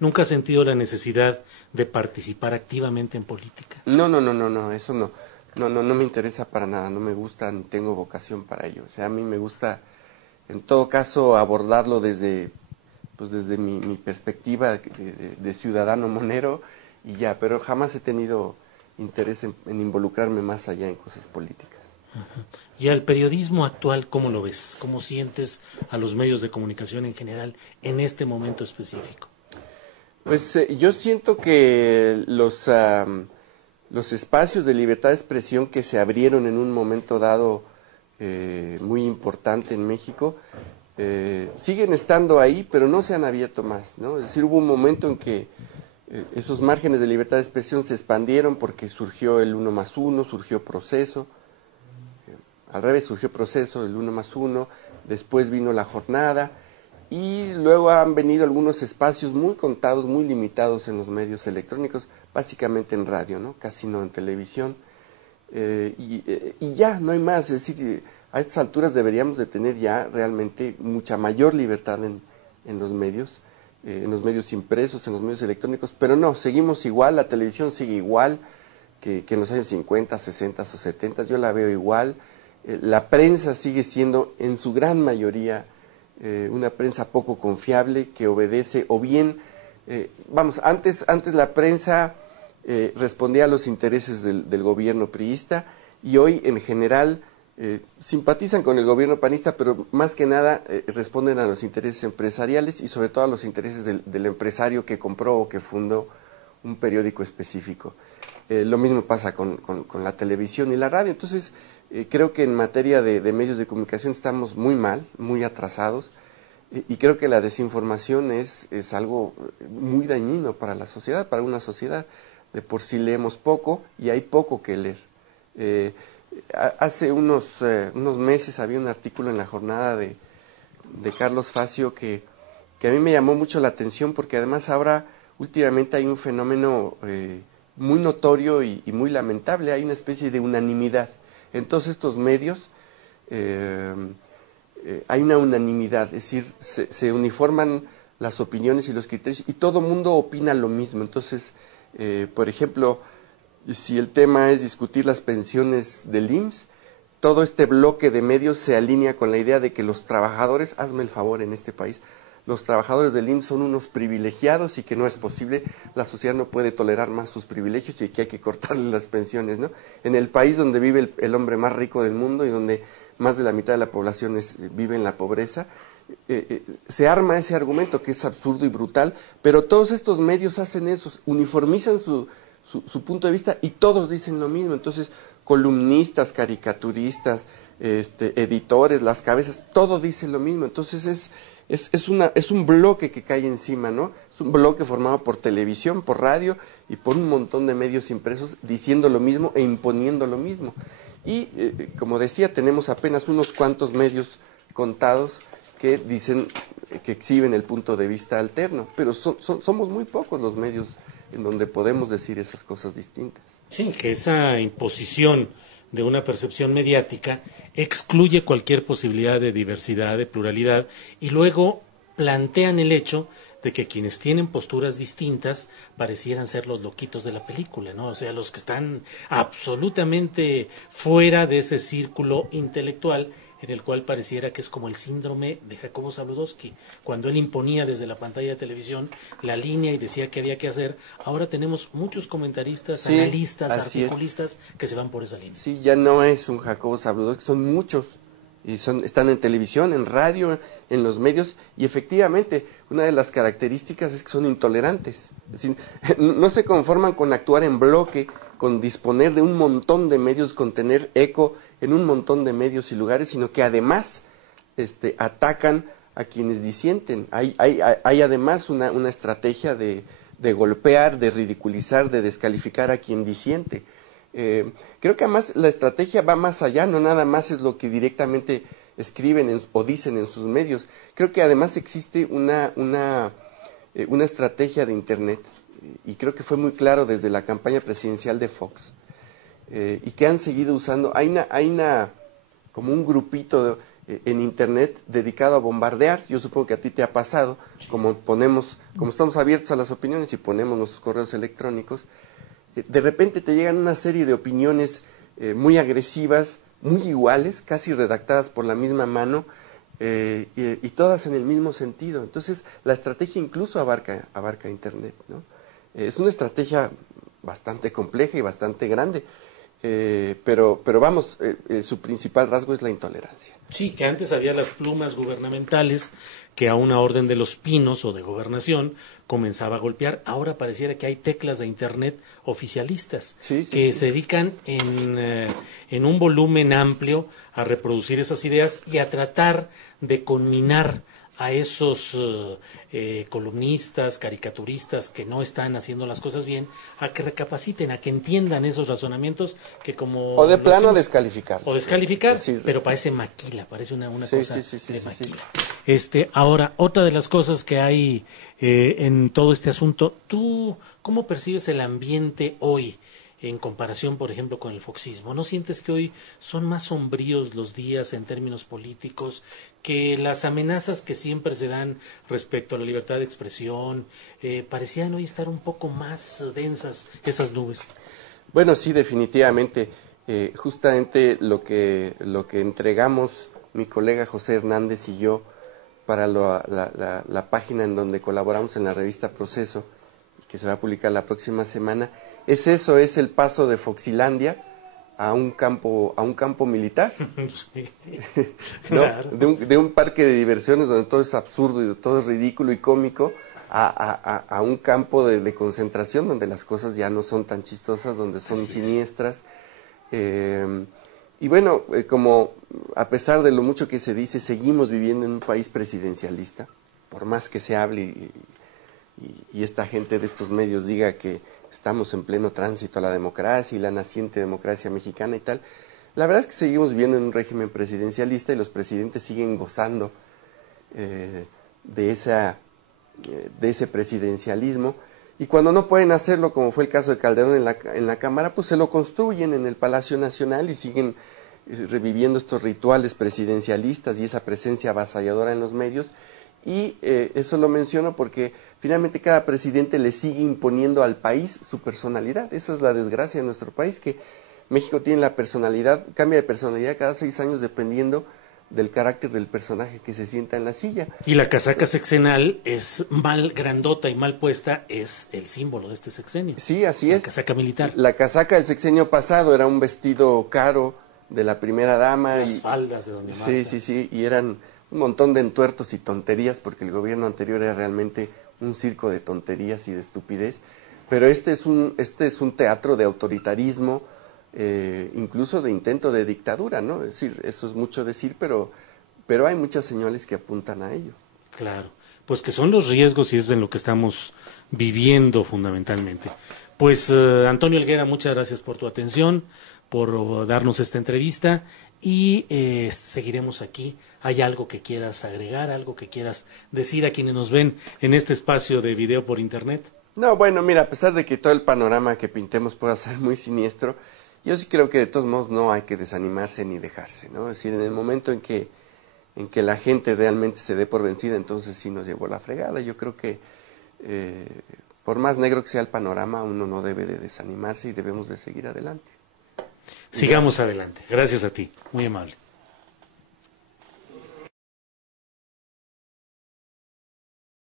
¿Nunca has sentido la necesidad de participar activamente en política? No, eso no. No me interesa para nada, no me gusta ni tengo vocación para ello. O sea, a mí me gusta, en todo caso, abordarlo desde, pues desde mi perspectiva de ciudadano monero y ya, pero jamás he tenido interés en involucrarme más allá en cosas políticas. Y al periodismo actual, ¿cómo lo ves? ¿Cómo sientes a los medios de comunicación en general en este momento específico? Pues yo siento que los espacios de libertad de expresión que se abrieron en un momento dado muy importante en México, siguen estando ahí, pero no se han abierto más, ¿no? Es decir, hubo un momento en que esos márgenes de libertad de expresión se expandieron porque surgió el 1+1, surgió Proceso, al revés, surgió Proceso, el 1+1, después vino La Jornada, y luego han venido algunos espacios muy contados, muy limitados en los medios electrónicos, básicamente en radio, ¿no? Casi no en televisión, y ya, no hay más. Es decir, a estas alturas deberíamos de tener ya realmente mucha mayor libertad en los medios impresos, en los medios electrónicos, pero no, seguimos igual, la televisión sigue igual que en los años 50, 60 o 70, yo la veo igual, la prensa sigue siendo en su gran mayoría una prensa poco confiable que obedece o bien, antes la prensa respondía a los intereses del gobierno priista y hoy en general simpatizan con el gobierno panista, pero más que nada responden a los intereses empresariales y sobre todo a los intereses del empresario que compró o que fundó un periódico específico. Lo mismo pasa con la televisión y la radio. Entonces, creo que en materia de medios de comunicación estamos muy mal, muy atrasados, y creo que la desinformación es algo muy dañino para la sociedad, para una sociedad. De por sí leemos poco y hay poco que leer. Hace unos meses había un artículo en La Jornada de Carlos Facio que a mí me llamó mucho la atención porque además ahora últimamente hay un fenómeno muy notorio y muy lamentable, hay una especie de unanimidad. En todos estos medios hay una unanimidad, es decir, se uniforman las opiniones y los criterios y todo mundo opina lo mismo. Entonces, por ejemplo, si el tema es discutir las pensiones del IMSS, todo este bloque de medios se alinea con la idea de que los trabajadores, hazme el favor en este país, los trabajadores del IMSS son unos privilegiados y que no es posible, la sociedad no puede tolerar más sus privilegios y que hay que cortarle las pensiones, ¿no? En el país donde vive el hombre más rico del mundo y donde más de la mitad de la población vive en la pobreza, se arma ese argumento que es absurdo y brutal, pero todos estos medios hacen eso, uniformizan su punto de vista y todos dicen lo mismo. Entonces, columnistas, caricaturistas, editores, las cabezas, todo dice lo mismo. Entonces es un bloque que cae encima, ¿no? Es un bloque formado por televisión, por radio y por un montón de medios impresos diciendo lo mismo e imponiendo lo mismo. Y, como decía, tenemos apenas unos cuantos medios contados que dicen, que exhiben el punto de vista alterno, pero somos muy pocos los medios en donde podemos decir esas cosas distintas. Sí, que esa imposición de una percepción mediática excluye cualquier posibilidad de diversidad, de pluralidad, y luego plantean el hecho de que quienes tienen posturas distintas parecieran ser los loquitos de la película, ¿no? O sea, los que están absolutamente fuera de ese círculo intelectual en el cual pareciera que es como el síndrome de Jacobo Zabludovsky, cuando él imponía desde la pantalla de televisión la línea y decía qué había que hacer. Ahora tenemos muchos comentaristas, sí, analistas, articulistas que se van por esa línea. Sí, ya no es un Jacobo Zabludovsky, son muchos, y están en televisión, en radio, en los medios, y efectivamente una de las características es que son intolerantes, es decir, no se conforman con actuar en bloque, con disponer de un montón de medios, con tener eco en un montón de medios y lugares, sino que además atacan a quienes disienten. Hay además una estrategia de golpear, de ridiculizar, de descalificar a quien disiente. Creo que además la estrategia va más allá, no nada más es lo que directamente escriben o dicen en sus medios. Creo que además existe una estrategia de Internet, y creo que fue muy claro desde la campaña presidencial de Fox, y que han seguido usando. Hay como un grupito en Internet dedicado a bombardear. Yo supongo que a ti te ha pasado, como estamos abiertos a las opiniones y ponemos nuestros correos electrónicos, de repente te llegan una serie de opiniones muy agresivas, muy iguales, casi redactadas por la misma mano, y todas en el mismo sentido. Entonces, la estrategia incluso abarca Internet, ¿no? Es una estrategia bastante compleja y bastante grande. Pero vamos, su principal rasgo es la intolerancia. Sí, que antes había las plumas gubernamentales que a una orden de los pinos o de gobernación comenzaba a golpear. Ahora pareciera que hay teclas de Internet oficialistas que se dedican en un volumen amplio a reproducir esas ideas y a tratar de conminar a esos columnistas, caricaturistas que no están haciendo las cosas bien, a que recapaciten, a que entiendan esos razonamientos que como... O de plano descalificar. O descalificar, sí, pero parece maquila, parece una cosa de maquila. Ahora, otra de las cosas que hay en todo este asunto, ¿tú cómo percibes el ambiente hoy en comparación, por ejemplo, con el foxismo? ¿No sientes que hoy son más sombríos los días en términos políticos, que las amenazas que siempre se dan respecto a la libertad de expresión parecían hoy estar un poco más densas esas nubes? Bueno, sí, definitivamente. Justamente lo que entregamos mi colega José Hernández y yo para la página en donde colaboramos en la revista Proceso, que se va a publicar la próxima semana, es el paso de Foxilandia a un campo militar. Sí, ¿no? Claro. De un parque de diversiones donde todo es absurdo y todo es ridículo y cómico, a un campo de concentración donde las cosas ya no son tan chistosas, donde son siniestras. Y bueno, como a pesar de lo mucho que se dice, seguimos viviendo en un país presidencialista, por más que se hable y esta gente de estos medios diga que estamos en pleno tránsito a la democracia y la naciente democracia mexicana y tal, la verdad es que seguimos viviendo en un régimen presidencialista y los presidentes siguen gozando de ese presidencialismo, y cuando no pueden hacerlo, como fue el caso de Calderón en la Cámara, pues se lo construyen en el Palacio Nacional y siguen reviviendo estos rituales presidencialistas y esa presencia avasalladora en los medios. Y eso lo menciono porque finalmente cada presidente le sigue imponiendo al país su personalidad. Esa es la desgracia de nuestro país, que México tiene la personalidad, cambia de personalidad cada 6 años dependiendo del carácter del personaje que se sienta en la silla. Y la casaca sexenal es mal grandota y mal puesta, es el símbolo de este sexenio. Sí, así es. La casaca militar. La casaca del sexenio pasado era un vestido caro de la primera dama. Las faldas de doña Marta. Sí, y eran un montón de entuertos y tonterías, porque el gobierno anterior era realmente un circo de tonterías y de estupidez. Pero este es un teatro de autoritarismo, incluso de intento de dictadura, ¿no? Es decir, eso es mucho decir, pero hay muchas señales que apuntan a ello. Claro, pues que son los riesgos y es en lo que estamos viviendo fundamentalmente. Pues Antonio Helguera, muchas gracias por tu atención, por darnos esta entrevista y seguiremos aquí. ¿Hay algo que quieras agregar, algo que quieras decir a quienes nos ven en este espacio de video por internet? No, bueno, mira, a pesar de que todo el panorama que pintemos pueda ser muy siniestro, yo sí creo que de todos modos no hay que desanimarse ni dejarse, ¿no? Es decir, en el momento en que la gente realmente se dé por vencida, entonces sí nos llevó la fregada. Yo creo que por más negro que sea el panorama, uno no debe de desanimarse y debemos de seguir adelante. Sigamos adelante. Gracias a ti. Muy amable.